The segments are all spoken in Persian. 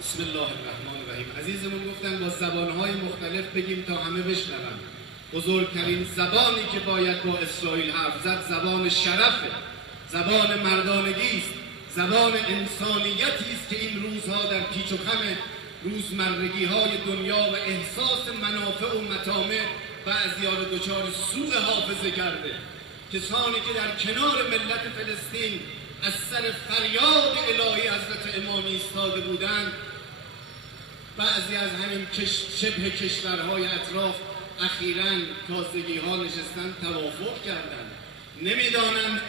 بسم الله الرحمن الرحیم. عزیزمون گفتن با زبانهای مختلف بگیم تا همه بشنون. بزرگترین زبانی که باید با اسرائیل حرف زد زبان شرفه، زبان مردانگی است، زبان انسانیتی است که این روزها در پیچ و خم روزمرگی های دنیا و احساس منافع و مطامع بعضی‌ها را دچار سوء حافظه کرده. کسانی که در کنار ملت فلسطین از سر فریاد الهی حضرت امام ایستاده بودند، بعضی از همین شبه کشورهای اطراف اخیراً تازگی ها نشستن توافق کردند. نمیدانند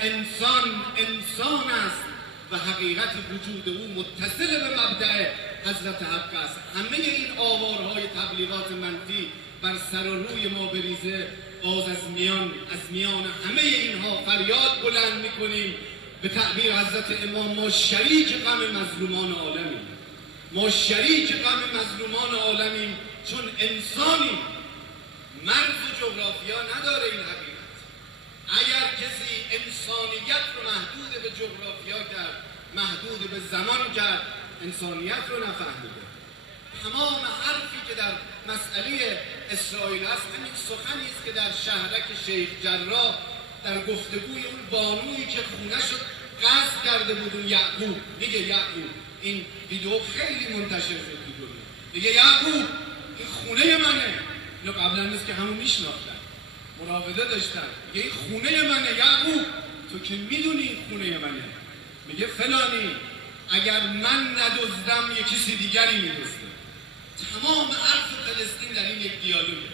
انسان است و حقیقت وجود او متصل به مبدأ حضرت حق است. همه این آوارهای تبلیغات منفی بر سر و روی ما بریزه، باز از میان همه اینها فریاد بلند میکنیم. به تعبیر حضرت امام ما شریک غم مظلومان عالمیم، ما شریک غم مظلومان عالمیم، چون انسانی مرز و جغرافیا نداره. این حقیقت اگر کسی انسانیت رو محدود به جغرافیا کرد، محدود به زمان کرد، انسانیت رو نفهمیده. تمام حرفی که در مسئله اسرائیل هست همین سخنی است که در شهرک شیخ جراح در گفتگوی اون بانویی که خونه شد قصد کرده بود، اون یعقوب میگه یعقوب، این ویدیو خیلی منتشر شد تو دنیا، میگه یعقوب این خونه منه. اینو قبلا نیست که همون میشناختن، مراوده داشتن، میگه این خونه منه یعقوب، تو که میدونی این خونه منه. میگه فلانی اگر من ندزدم یه کسی دیگری میدزده. تمام حرف فلسطین در این یک دیالوگه،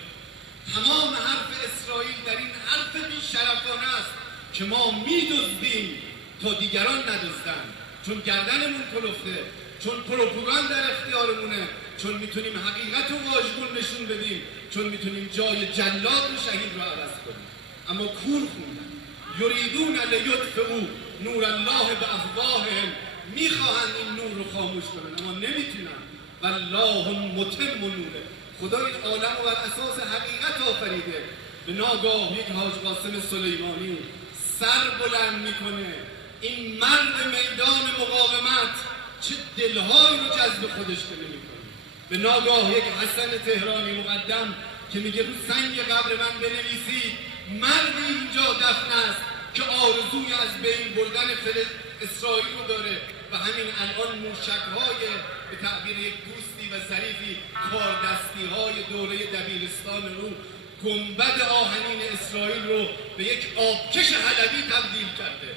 تمام حرف اسرائیل در این حرف بی‌شرفانه است که ما میدزدیم تا دیگران ندزدن، چون گردنمون کلفته، چون پروپاگاند در اختیارمونه، چون میتونیم حقیقت و واژگون نشون بدیم، چون میتونیم جای جلاد و شهید رو عوض کنیم. اما کور خوندن، یریدون لیطفئوا نور الله بافواههم، میخواهند این نور رو خاموش کنن اما نمیتونن. والله متم نوره، خدا این عالم رو بر اساس حقیقت آفریده. به ناگاه یک حاج قاسم سلیمانی سر بلند میکنه، این مرد میدان مقاومت چه دلهایی رو جذب خودش که نمیکنه. به ناگاه یک حسن تهرانی مقدم که میگه رو سنگ قبر من بنویسید مرد اینجا دفن است که آرزوی از بین بردن اسرائیل رو داره و همین الان موشک‌های به تعبیر یک دوستی و ظریفی کاردستی‌های دوره دبیرستان رو گنبد آهنین اسرائیل رو به یک آبکش حلبی تبدیل کرده.